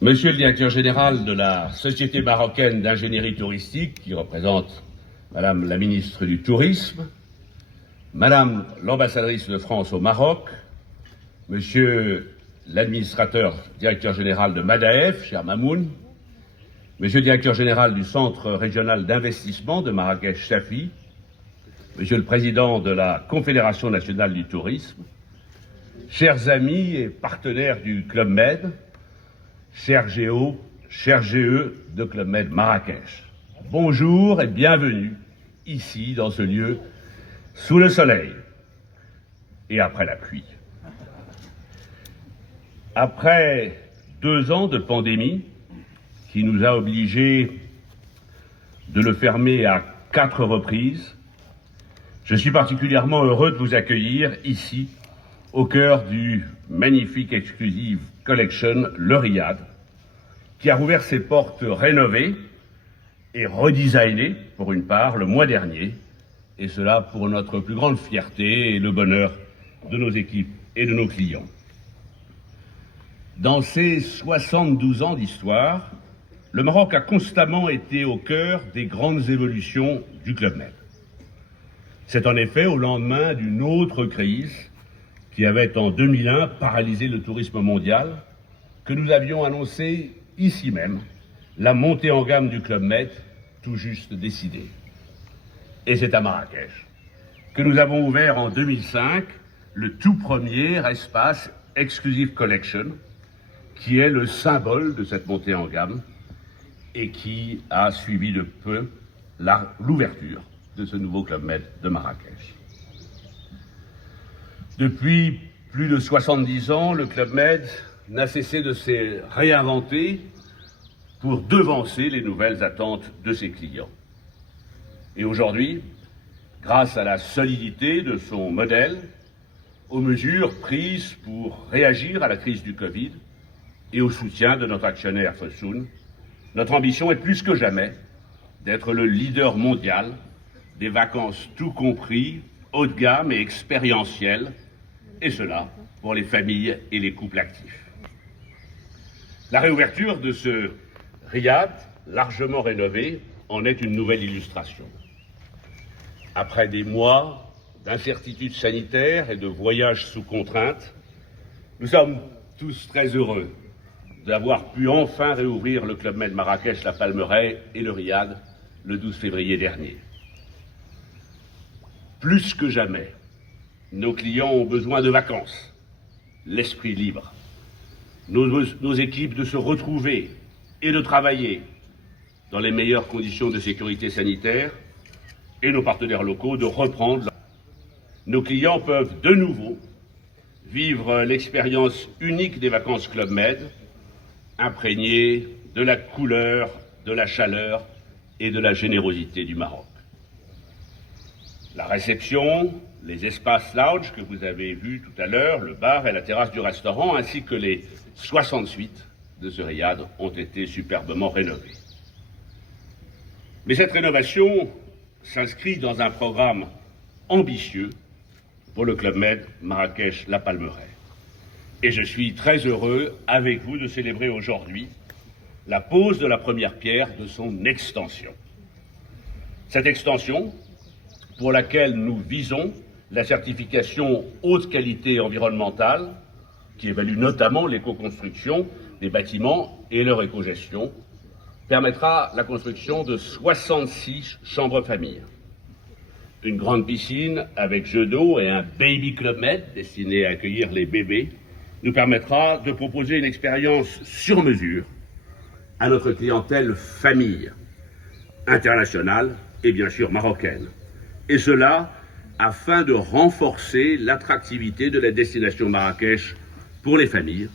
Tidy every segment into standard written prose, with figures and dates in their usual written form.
Monsieur le directeur général de la Société marocaine d'ingénierie touristique, qui représente Madame la ministre du Tourisme, Madame l'ambassadrice de France au Maroc, Monsieur l'administrateur directeur général de Madaef, cher Mamoun, Monsieur le directeur général du Centre régional d'investissement de Marrakech-Chafi, Monsieur le président de la Confédération nationale du tourisme, chers amis et partenaires du Club Med, chers GO, chers GE de Club Med Marrakech. Bonjour et bienvenue ici, dans ce lieu, sous le soleil et après la pluie. Après 2 ans de pandémie qui nous a obligés de le fermer à 4 reprises, je suis particulièrement heureux de vous accueillir ici, au cœur du magnifique Exclusive Collection Le Riad, qui a rouvert ses portes rénovées et redesignées, pour une part, le mois dernier, et cela pour notre plus grande fierté et le bonheur de nos équipes et de nos clients. Dans ces 72 ans d'histoire, le Maroc a constamment été au cœur des grandes évolutions du Club Med. C'est en effet au lendemain d'une autre crise qui avait en 2001 paralysé le tourisme mondial que nous avions annoncé ici même la montée en gamme du Club Med tout juste décidée. Et c'est à Marrakech que nous avons ouvert en 2005 le tout premier espace Exclusive Collection, qui est le symbole de cette montée en gamme et qui a suivi de peu l'ouverture de ce nouveau Club Med de Marrakech. Depuis plus de 70 ans, le Club Med n'a cessé de se réinventer pour devancer les nouvelles attentes de ses clients. Et aujourd'hui, grâce à la solidité de son modèle, aux mesures prises pour réagir à la crise du Covid et au soutien de notre actionnaire Fosun, notre ambition est plus que jamais d'être le leader mondial des vacances tout compris, haut de gamme et expérientielles, et cela pour les familles et les couples actifs. La réouverture de ce Riad, largement rénové, en est une nouvelle illustration. Après des mois d'incertitudes sanitaires et de voyages sous contrainte, nous sommes tous très heureux d'avoir pu enfin réouvrir le Club Med Marrakech, la Palmeraie et le Riad le 12 février dernier. Plus que jamais, nos clients ont besoin de vacances, l'esprit libre, nos équipes de se retrouver et de travailler dans les meilleures conditions de sécurité sanitaire et nos partenaires locaux de reprendre. Nos clients peuvent de nouveau vivre l'expérience unique des vacances Club Med, imprégné de la couleur, de la chaleur et de la générosité du Maroc. La réception, les espaces lounge que vous avez vus tout à l'heure, le bar et la terrasse du restaurant, ainsi que les 60 suites de ce Riad ont été superbement rénovés. Mais cette rénovation s'inscrit dans un programme ambitieux pour le Club Med Marrakech-La Palmeraie. Et je suis très heureux, avec vous, de célébrer aujourd'hui la pose de la première pierre de son extension. Cette extension, pour laquelle nous visons la certification haute qualité environnementale, qui évalue notamment l'éco-construction des bâtiments et leur éco-gestion, permettra la construction de 66 chambres-familles. Une grande piscine avec jeux d'eau et un Baby Club Med destiné à accueillir les bébés nous permettra de proposer une expérience sur mesure à notre clientèle famille, internationale et bien sûr marocaine. Et cela afin de renforcer l'attractivité de la destination Marrakech pour les familles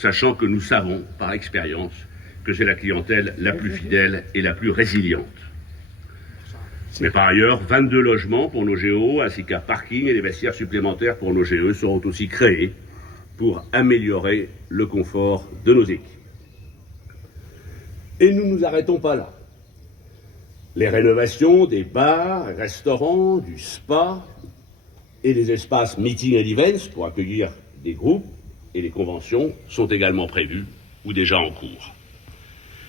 sachant que nous savons par expérience que c'est la clientèle la plus fidèle et la plus résiliente. Mais par ailleurs, 22 logements pour nos GO, ainsi qu'un parking et des vestiaires supplémentaires pour nos GE seront aussi créés pour améliorer le confort de nos équipes. Et nous ne nous arrêtons pas là. Les rénovations des bars, restaurants, du spa et des espaces meeting and events pour accueillir des groupes et les conventions sont également prévues ou déjà en cours.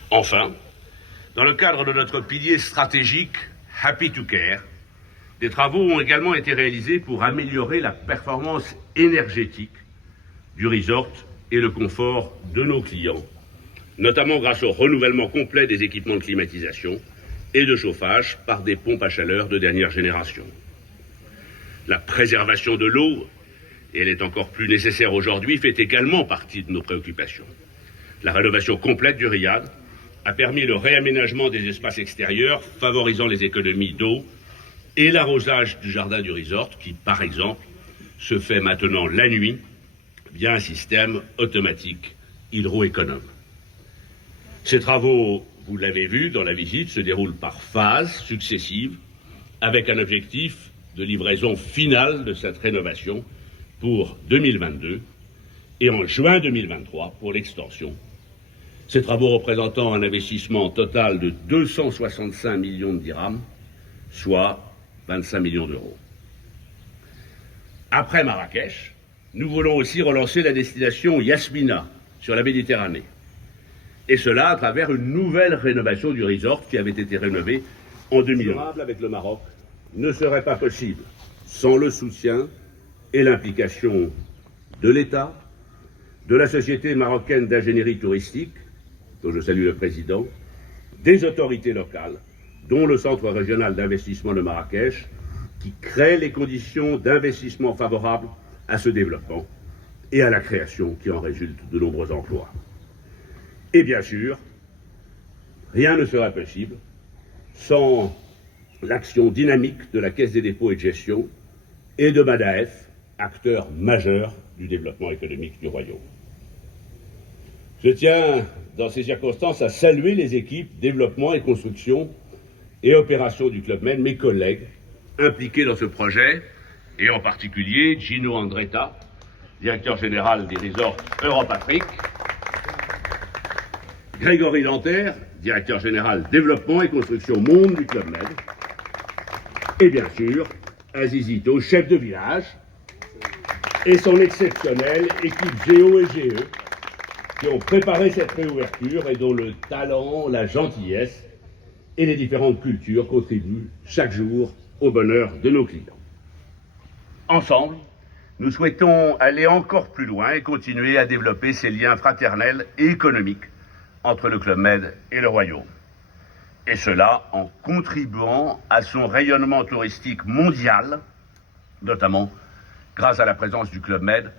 Enfin, dans le cadre de notre pilier stratégique Happy to Care, des travaux ont également été réalisés pour améliorer la performance énergétique du resort et le confort de nos clients, notamment grâce au renouvellement complet des équipements de climatisation et de chauffage par des pompes à chaleur de dernière génération. La préservation de l'eau, et elle est encore plus nécessaire aujourd'hui, fait également partie de nos préoccupations. La rénovation complète du riad a permis le réaménagement des espaces extérieurs, favorisant les économies d'eau, et l'arrosage du jardin du resort, qui, par exemple, se fait maintenant la nuit via un système automatique hydroéconome. Ces travaux, vous l'avez vu dans la visite, se déroulent par phases successives, avec un objectif de livraison finale de cette rénovation pour 2022 et en juin 2023 pour l'extension. Ces travaux représentant un investissement total de 265 millions de dirhams, soit 25 millions d'euros. Après Marrakech, nous voulons aussi relancer la destination Yasmina sur la Méditerranée. Et cela à travers une nouvelle rénovation du resort qui avait été rénové en 2011. Avec le Maroc ne serait pas possible sans le soutien et l'implication de l'État, de la Société marocaine d'ingénierie touristique, dont je salue le président, des autorités locales, dont le Centre régional d'investissement de Marrakech, qui crée les conditions d'investissement favorables à ce développement et à la création qui en résulte de nombreux emplois. Et bien sûr, rien ne serait possible sans l'action dynamique de la Caisse des dépôts et de gestion et de MADAEF, acteur majeur du développement économique du Royaume. Je tiens, dans ces circonstances, à saluer les équipes développement et construction et opération du Club Med, mes collègues impliqués dans ce projet, et en particulier Gino Andretta, directeur général des resorts Europe-Afrique, Grégory Lanter, directeur général développement et construction monde du Club Med, et bien sûr Azizito, chef de village, et son exceptionnelle équipe Géo et GE, qui ont préparé cette réouverture et dont le talent, la gentillesse et les différentes cultures contribuent chaque jour au bonheur de nos clients. Ensemble, nous souhaitons aller encore plus loin et continuer à développer ces liens fraternels et économiques entre le Club Med et le Royaume. Et cela en contribuant à son rayonnement touristique mondial, notamment grâce à la présence du Club Med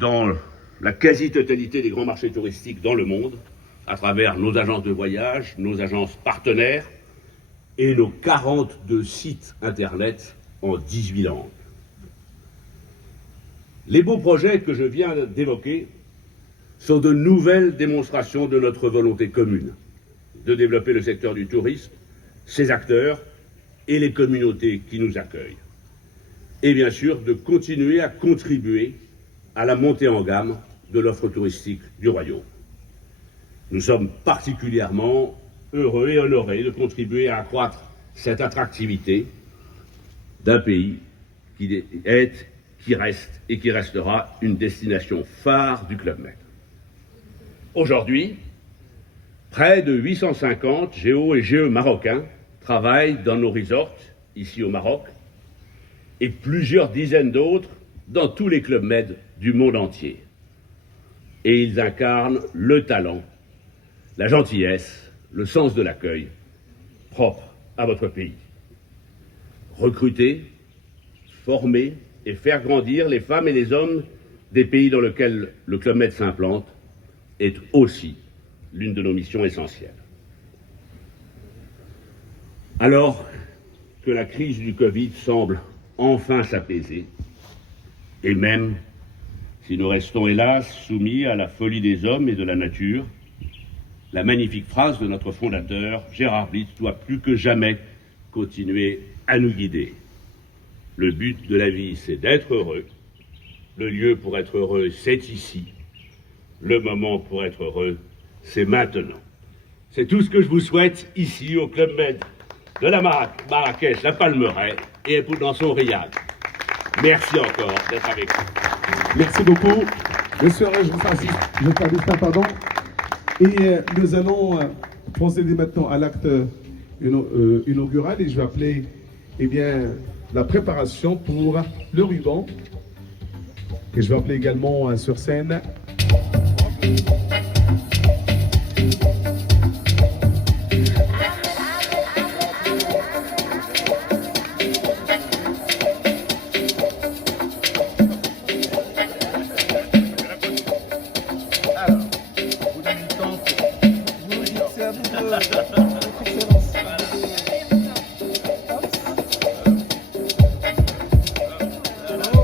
dans la quasi-totalité des grands marchés touristiques dans le monde, à travers nos agences de voyage, nos agences partenaires et nos 42 sites internet en 18 langues. Les beaux projets que je viens d'évoquer sont de nouvelles démonstrations de notre volonté commune de développer le secteur du tourisme, ses acteurs et les communautés qui nous accueillent. Et bien sûr, de continuer à contribuer à la montée en gamme de l'offre touristique du Royaume. Nous sommes particulièrement heureux et honorés de contribuer à accroître cette attractivité d'un pays qui est, qui reste et qui restera une destination phare du Club Med. Aujourd'hui, près de 850 géo et GE marocains travaillent dans nos resorts, ici au Maroc, et plusieurs dizaines d'autres dans tous les Clubs Med du monde entier. Et ils incarnent le talent, la gentillesse, le sens de l'accueil propre à votre pays. Recruter, former et faire grandir les femmes et les hommes des pays dans lesquels le Club Med s'implante est aussi l'une de nos missions essentielles. Alors que la crise du Covid semble enfin s'apaiser, et même Si nous restons hélas soumis à la folie des hommes et de la nature, la magnifique phrase de notre fondateur, Gérard Blitz, doit plus que jamais continuer à nous guider. Le but de la vie, c'est d'être heureux. Le lieu pour être heureux, c'est ici. Le moment pour être heureux, c'est maintenant. C'est tout ce que je vous souhaite ici au Club Med de la Marrakech, la Palmeraie et dans son Riyad. Merci encore d'être avec nous. Merci beaucoup. Monsieur, je t'invite pas, pardon. Et nous allons procéder maintenant à l'acte inaugural et je vais appeler la préparation pour le ruban. Et je vais appeler également sur scène.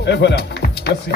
Et voilà, merci.